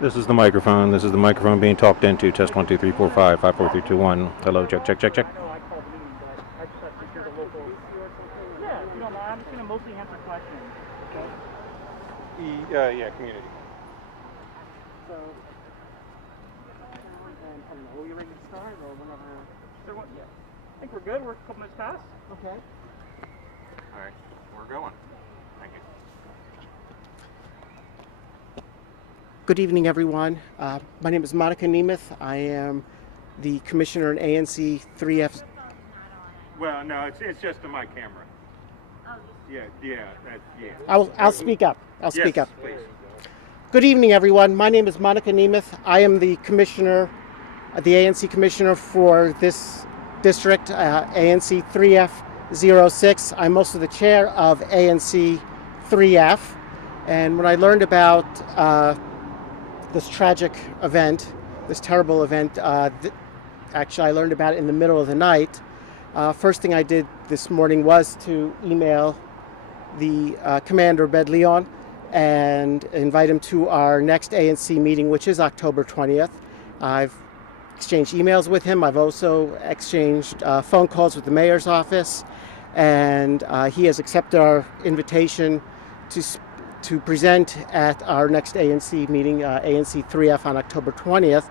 This is the microphone. This is the microphone being talked into. Test 1, 2, 3, 4, 5, 5, 4, 3, 2, 1. Hello, check, check, check, check. I know I called the meeting, but I just have to hear the local. Yeah, if you don't mind, I'm just going to mostly answer questions. Okay? Yeah, community. So, and I don't know, will you ready to start or whenever? Yeah. I think we're good. We're a couple minutes past. Okay. All right, we're going. Thank you. Good evening, everyone. My name is Monica Nemeth. I am the Commissioner in ANC 3F. Well, no, it's just to my camera. Yeah. I'll speak up. I'll speak up. Please. Good evening, everyone. My name is Monica Nemeth. I am the Commissioner, the ANC Commissioner for this district, ANC 3F06. I'm also the chair of ANC 3F. And when I learned about this tragic event, this terrible event, actually I learned about it in the middle of the night. First thing I did this morning was to email the Commander Bedleon and invite him to our next ANC meeting, which is October 20th. I've exchanged emails with him. I've also exchanged phone calls with the mayor's office, and he has accepted our invitation to present at our next ANC meeting, ANC 3F, on October 20th.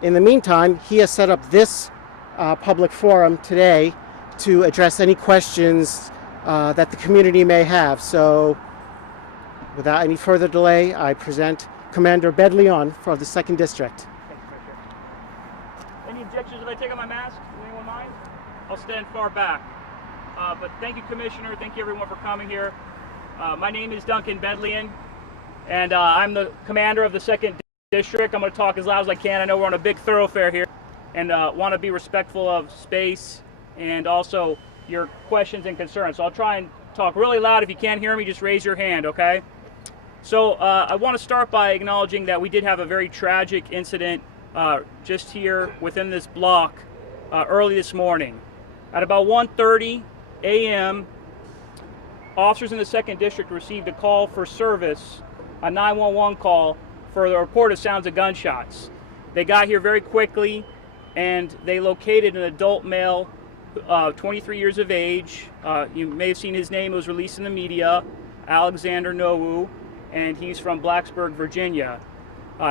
In the meantime, he has set up this public forum today to address any questions that the community may have. So, without any further delay, I present Commander Bedleon for the 2nd District. Thanks, Commissioner. Any objections if I take off my mask? Does anyone mind? I'll stand far back. But thank you, Commissioner. Thank you, everyone, for coming here. My name is Duncan Bedleon, and I'm the commander of the 2nd District. I'm going to talk as loud as I can. I know we're on a big thoroughfare here, and want to be respectful of space and also your questions and concerns. So I'll try and talk really loud. If you can't hear me, just raise your hand, okay? So I want to start by acknowledging that we did have a very tragic incident just here within this block early this morning. At about 1:30 a.m., officers in the 2nd District received a call for service, a 911 call for the report of sounds of gunshots. They got here very quickly, and they located an adult male, 23 years of age. You may have seen his name. It was released in the media, Alexander Nowu, and he's from Blacksburg, Virginia.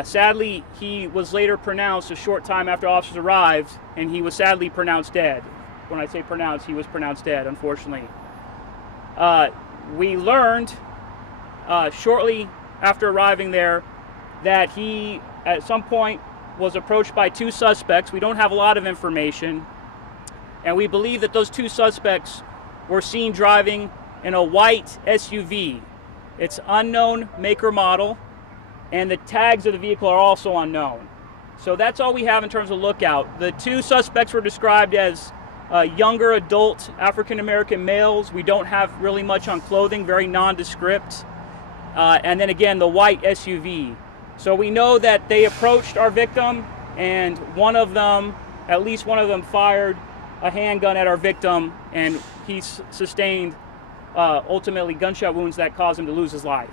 Sadly, he was later pronounced a short time after officers arrived, and he was sadly pronounced dead. When I say pronounced, he was pronounced dead, unfortunately. We learned shortly after arriving there that he, at some point, was approached by 2 suspects. We don't have a lot of information, and we believe that those 2 suspects were seen driving in a white SUV. It's unknown maker model, and the tags of the vehicle are also unknown. So that's all we have in terms of lookout. The 2 suspects were described as younger adult African-American males. We don't have really much on clothing, very nondescript. And then again, the white SUV. So we know that they approached our victim, and at least one of them fired a handgun at our victim, and he sustained ultimately gunshot wounds that caused him to lose his life.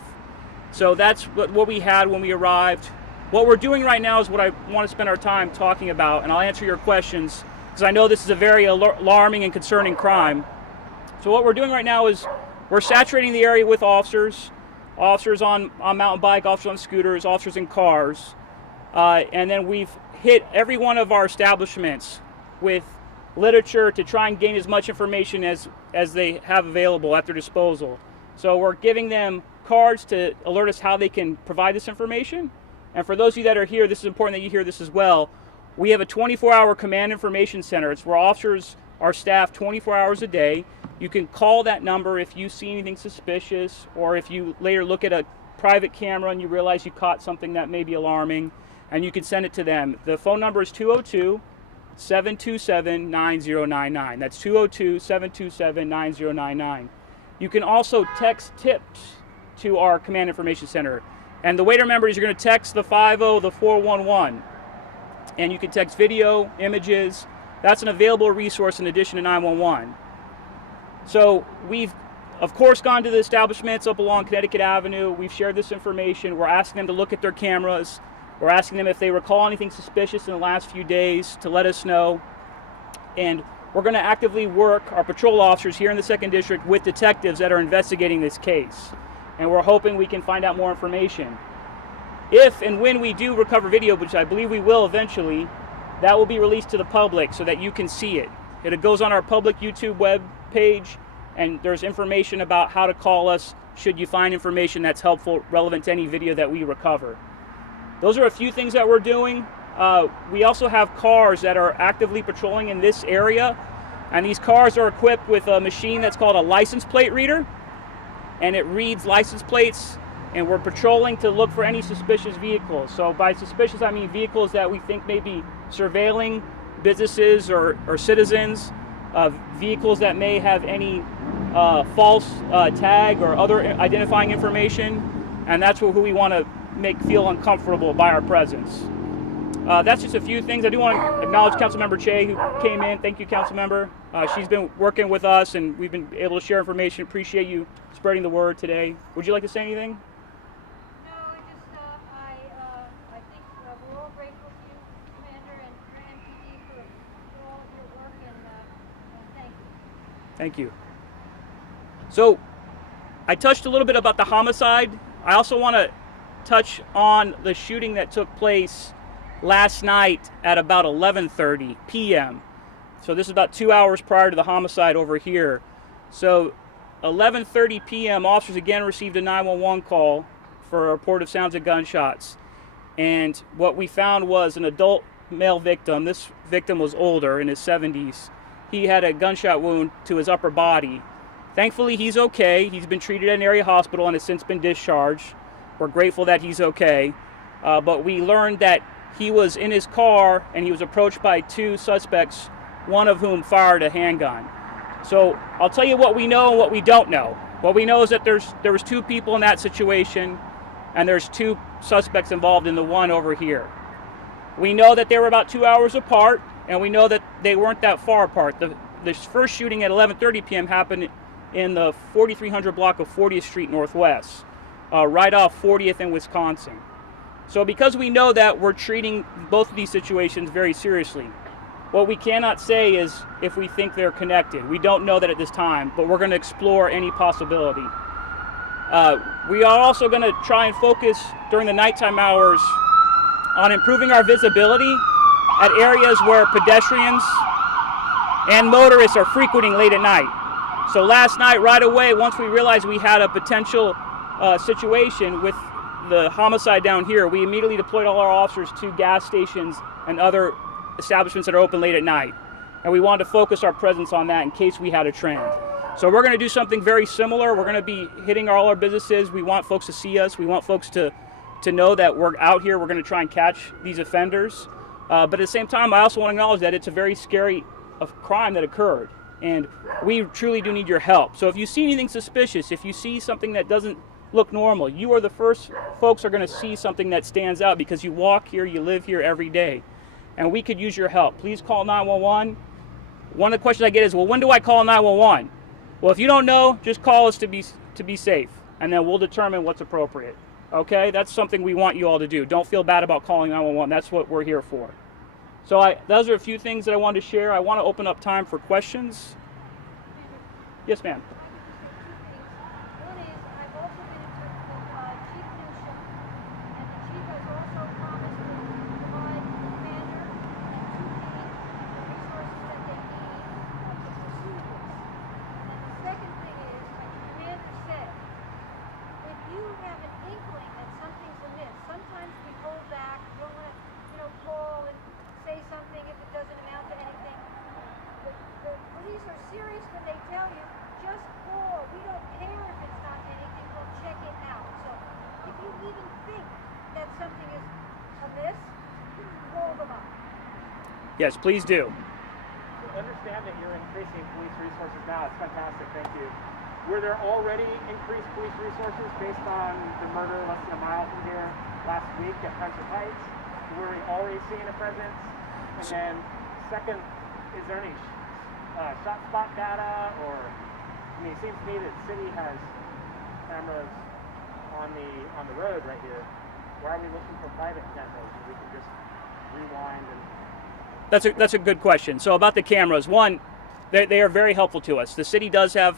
So that's what we had when we arrived. What we're doing right now is what I want to spend our time talking about, and I'll answer your questions, because I know this is a very alarming and concerning crime. So what we're doing right now is we're saturating the area with officers on mountain bike, officers on scooters, officers in cars, and then we've hit every one of our establishments with literature to try and gain as much information as they have available at their disposal. So we're giving them cards to alert us how they can provide this information. And for those of you that are here, this is important that you hear this as well. We have a 24-hour command information center. It's where officers are staffed 24 hours a day. You can call that number if you see anything suspicious, or if you later look at a private camera and you realize you caught something that may be alarming, and you can send it to them. The phone number is 202-727-9099. That's 202-727-9099. You can also text tips to our command information center. And the way to remember is you're going to text the 50, the 411. And you can text video, images. That's an available resource in addition to 911. So we've, of course, gone to the establishments up along Connecticut Avenue. We've shared this information. We're asking them to look at their cameras We're asking them if they recall anything suspicious in the last few days to let us know. And we're going to actively work, our patrol officers here in the 2nd District, with detectives that are investigating this case. And we're hoping we can find out more information. If and when we do recover video, which I believe we will eventually, that will be released to the public so that you can see it. It goes on our public YouTube web page, and there's information about how to call us should you find information that's helpful, relevant to any video that we recover. Those are a few things that we're doing. We also have cars that are actively patrolling in this area, and these cars are equipped with a machine that's called a license plate reader, and it reads license plates, and we're patrolling to look for any suspicious vehicles. So by suspicious, I mean vehicles that we think may be surveilling businesses or citizens, vehicles that may have any false tag or other identifying information, and that's who we want to make feel uncomfortable by our presence. That's just a few things. I do want to acknowledge Councilmember Che, who came in. Thank you, Councilmember. She's been working with us, and we've been able to share information. Appreciate you spreading the word today. Would you like to say anything? No, I think we're all grateful to you, Commander, and for MPD for all of your work, and thank you. Thank you. So, I touched a little bit about the homicide. I also want to touch on the shooting that took place last night at about 11:30 p.m. So this is about 2 hours prior to the homicide over here. So 11:30 p.m. officers again received a 911 call for a report of sounds of gunshots. And what we found was an adult male victim. This victim was older, in his 70s. He had a gunshot wound to his upper body. Thankfully, he's okay. He's been treated at an area hospital and has since been discharged. We're grateful that he's okay. But we learned that he was in his car and he was approached by 2 suspects, one of whom fired a handgun. So I'll tell you what we know and what we don't know. What we know is that there was 2 people in that situation, and there's 2 suspects involved in the one over here. We know that they were about 2 hours apart, and we know that they weren't that far apart. The first shooting at 11:30 p.m. happened in the 4300 block of 40th Street Northwest, right off 40th in Wisconsin. So because we know that, we're treating both of these situations very seriously. What we cannot say is if we think they're connected. We don't know that at this time, but we're going to explore any possibility. We are also going to try and focus during the nighttime hours on improving our visibility at areas where pedestrians and motorists are frequenting late at night. So last night, right away, once we realized we had a potential situation with the homicide down here, we immediately deployed all our officers to gas stations and other establishments that are open late at night. And we wanted to focus our presence on that in case we had a trend. So we're going to do something very similar. We're going to be hitting all our businesses. We want folks to see us. We want folks to know that we're out here. We're going to try and catch these offenders. But at the same time, I also want to acknowledge that it's a very scary crime that occurred. And we truly do need your help. So if you see anything suspicious, if you see something that doesn't look normal, you are the first folks who are going to see something that stands out because you walk here, you live here every day. And we could use your help. Please call 911. One of the questions I get is, well, when do I call 911? Well, if you don't know, just call us to be safe, and then we'll determine what's appropriate. Okay? That's something we want you all to do. Don't feel bad about calling 911. That's what we're here for. So those are a few things that I wanted to share. I want to open up time for questions. Yes, ma'am. One is, I've also been in touch with Chief Newsham, and the chief has also promised to provide the commander and 2P the resources that they need to pursue this. And the second thing is, like the commander said, if you have an inkling that something's amiss, sometimes we hold back, we don't want to, call and say something if it doesn't amount to anything. But the police are serious when they tell you, just call. We don't care if it's not anything. We'll check it out. So if you even think that something is amiss, call them up. Yes, please do. Understand that you're increasing police resources now. It's fantastic. Thank you. Were there already increased police resources based on the murder less than a mile from here last week at Spencer Heights? Were we already seeing a presence? And then, second, is there any shot spot data, or it seems to me that the city has cameras on the road right here. Why are we looking for private cameras? We can just rewind and... That's a good question. So about the cameras, one, they are very helpful to us. The city does have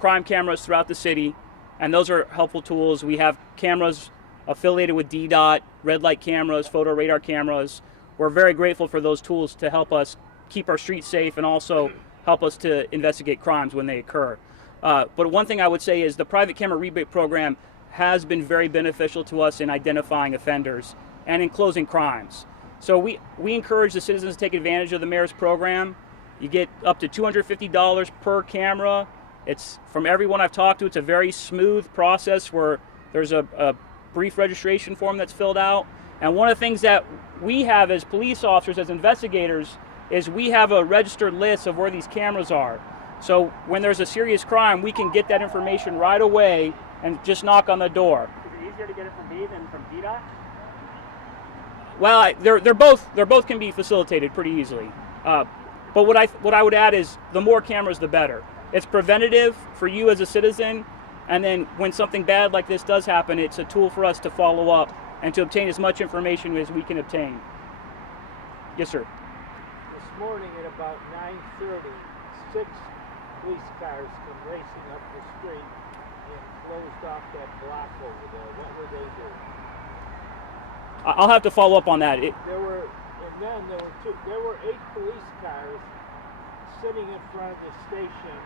crime cameras throughout the city, and those are helpful tools. We have cameras affiliated with DDOT, red light cameras, photo radar cameras. We're very grateful for those tools to help us keep our streets safe and also help us to investigate crimes when they occur. But one thing I would say is the private camera rebate program has been very beneficial to us in identifying offenders and in closing crimes. So we encourage the citizens to take advantage of the mayor's program. You get up to $250 per camera. It's from everyone I've talked to, it's a very smooth process where there's a brief registration form that's filled out. And one of the things that we have as police officers, as investigators, is we have a registered list of where these cameras are. So when there's a serious crime, we can get that information right away and just knock on the door. Is it easier to get it from me than from DDOT? Well, they're both can be facilitated pretty easily. But what I would add is the more cameras, the better. It's preventative for you as a citizen, and then when something bad like this does happen, it's a tool for us to follow up and to obtain as much information as we can obtain. Yes, sir. This morning at about 9:30, 6 police cars come racing up the street and closed off that block over there. What were they doing? I'll have to follow up on that. There were 8 police cars sitting in front of the station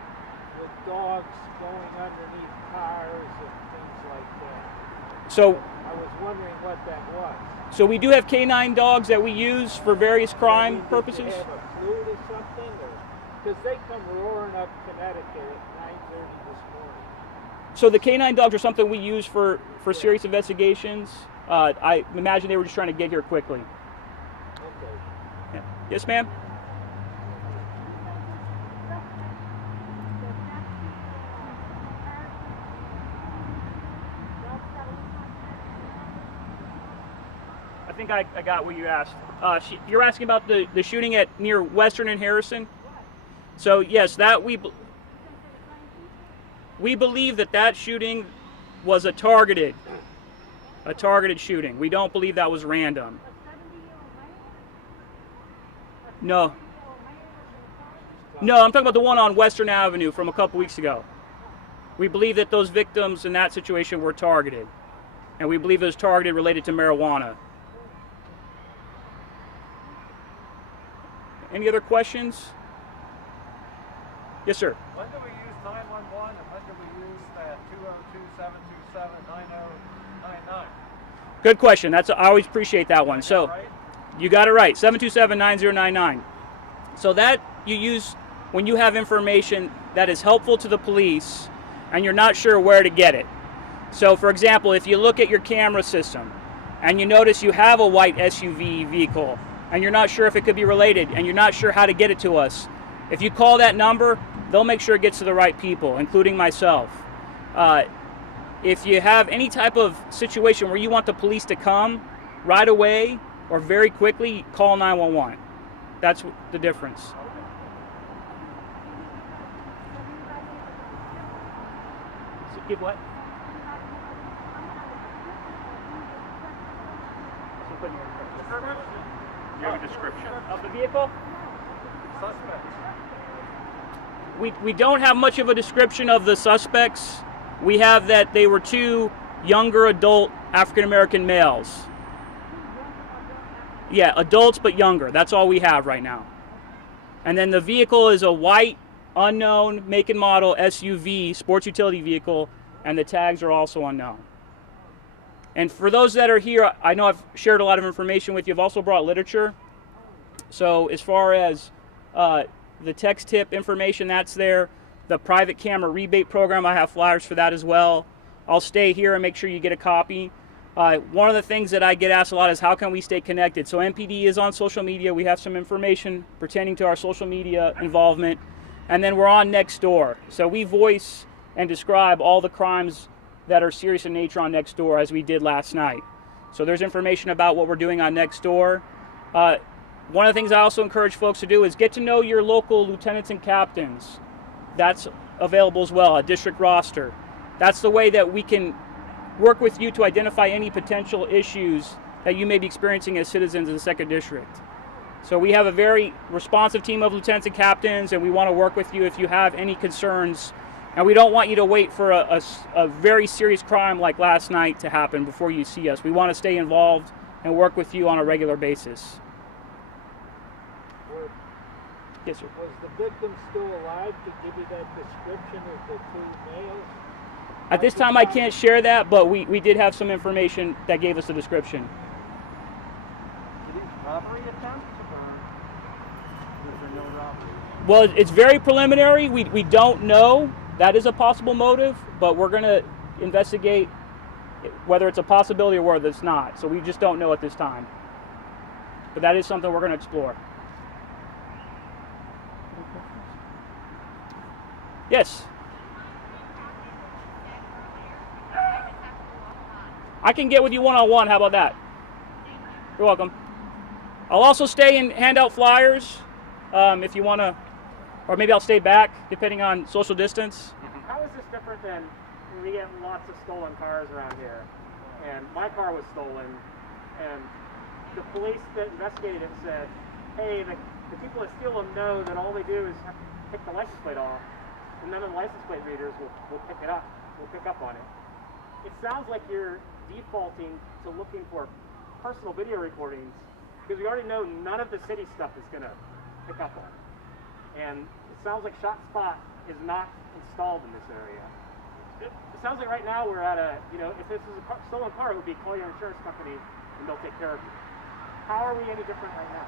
with dogs going underneath cars and things like that. So I was wondering what that was. So we do have canine dogs that we use for various crime purposes. Did they have a flute or something? Because they come roaring up Connecticut at 9:30 this morning. So the canine dogs are something we use for serious investigations. I imagine they were just trying to get here quickly. Okay. Yeah. Yes, ma'am? I think I got what you asked. You're asking about the shooting at near Western and Harrison? So yes, that we believe that shooting was a targeted shooting. We don't believe that was random. No, I'm talking about the one on Western Avenue from a couple weeks ago. We believe that those victims in that situation were targeted, and we believe it was targeted related to marijuana. Any other questions? Yes, sir. When do we use 911 and when do we use that 202-727-9099? Good question. I always appreciate that one. So Right? you got it right, 727-9099. So that you use when you have information that is helpful to the police and you're not sure where to get it. So for example, if you look at your camera system and you notice you have a white SUV vehicle and you're not sure if it could be related and you're not sure how to get it to us, if you call that number, they'll make sure it gets to the right people, including myself. If you have any type of situation where you want the police to come right away or very quickly, call 911. That's the difference. So give what? You have a description? Of the vehicle? Suspects. We don't have much of a description of the suspects. We have that they were 2 younger adult African American males. Yeah, adults but younger. That's all we have right now. And then the vehicle is a white, unknown make and model SUV, sports utility vehicle, and the tags are also unknown. And for those that are here, I know I've shared a lot of information with you. I've also brought literature. So as far as the text tip information, that's there. The private camera rebate program, I have flyers for that as well. I'll stay here and make sure you get a copy. One of the things that I get asked a lot is how can we stay connected? So MPD is on social media. We have some information pertaining to our social media involvement. And then we're on Nextdoor. So we voice and describe all the crimes that are serious in nature on Nextdoor, as we did last night. So there's information about what we're doing on Nextdoor. One of the things I also encourage folks to do is get to know your local lieutenants and captains. That's available as well, a district roster. That's the way that we can work with you to identify any potential issues that you may be experiencing as citizens in the 2nd District. So we have a very responsive team of lieutenants and captains, and we want to work with you if you have any concerns. And we don't want you to wait for a very serious crime like last night to happen before you see us. We want to stay involved and work with you on a regular basis. Yes, sir. Was the victim still alive to give you that description of the 2 males? At this time, I can't share that, but we did have some information that gave us the description. Did these robbery attempts, or was there no robbery? Well, it's very preliminary. We don't know. That is a possible motive, but we're going to investigate whether it's a possibility or whether it's not. So we just don't know at this time. But that is something we're going to explore. Yes. I can get with you one-on-one. How about that? You're welcome. I'll also stay and hand out flyers if you want to, or maybe I'll stay back depending on social distance. How is this different than we get lots of stolen cars around here? And my car was stolen, and the police that investigated it said, hey, the people that steal them know that all they do is have to pick the license plate off, and none of the license plate readers will pick it up, will pick up on it. It sounds like you're defaulting to looking for personal video recordings, because we already know none of the city stuff is going to pick up on it. And it sounds like ShotSpot is not installed in this area. It sounds like right now we're at a, if this is a stolen car, it would be call your insurance company and they'll take care of you. How are we any different right now?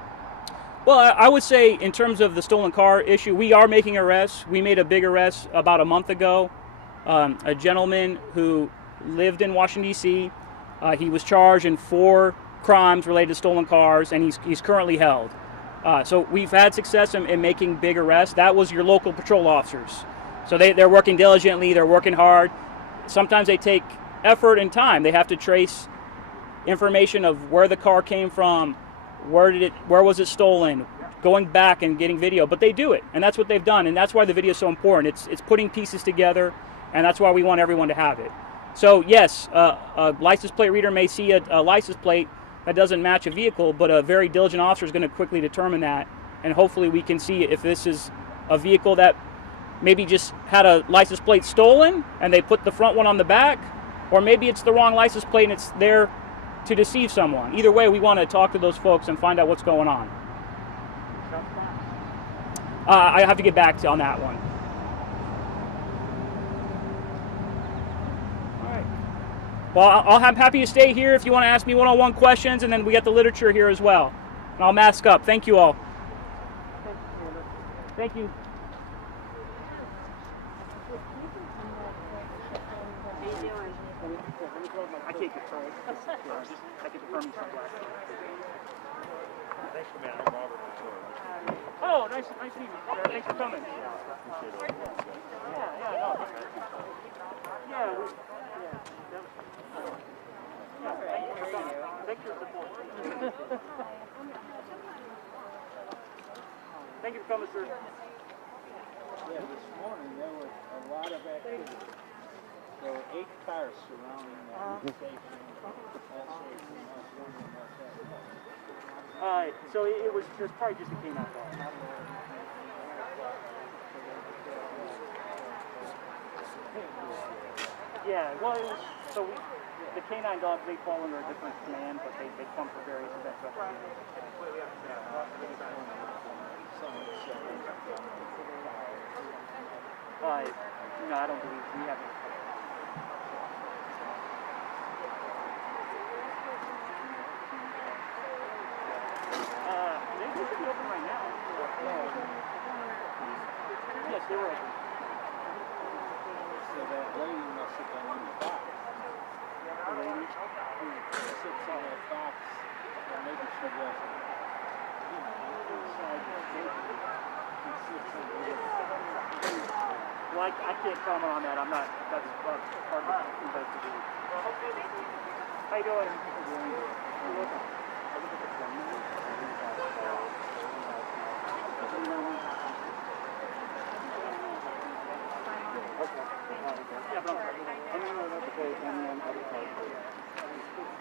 Well, I would say in terms of the stolen car issue, we are making arrests. We made a big arrest about a month ago. A gentleman who lived in Washington, D.C. He was charged in 4 crimes related to stolen cars, and he's currently held. So we've had success in making big arrests. That was your local patrol officers. So they're working diligently, they're working hard. Sometimes they take effort and time. They have to trace information of where the car came from, where was it stolen, going back and getting video. But they do it, and that's what they've done, and that's why the video is so important. It's putting pieces together, and that's why we want everyone to have it. So yes, a license plate reader may see a license plate that doesn't match a vehicle, but a very diligent officer is going to quickly determine that, and hopefully we can see if this is a vehicle that maybe just had a license plate stolen and they put the front one on the back, or maybe it's the wrong license plate and it's there to deceive someone. Either way, we want to talk to those folks and find out what's going on. I have to get back on that one. Well, I'm happy to stay here if you want to ask me one-on-one questions, and then we got the literature here as well. And I'll mask up. Thank you all. Thank you. I can't confirm. I can confirm you from last time. Thanks, man. I'm Robert. Oh, nice to meet you. Thanks for coming. Thank you for support. Thank you for coming, sir. Yeah, this morning there was a lot of activity. There were 8 cars surrounding the station. So it was probably just a canine dog. Yeah, well, the canine dogs, they fall under a different command, but they come for various events. No, I don't believe we have any. They should be open right now. Yes, they were open. So that lady must have been in the box. The lady sits in that box, or maybe she wasn't. Inside the station. She sits in the Well, I can't comment on that. I'm not. That's part of the investigation. How you doing? You're welcome. Yeah, but I'm sorry. Oh, no, that's okay. And then other cars.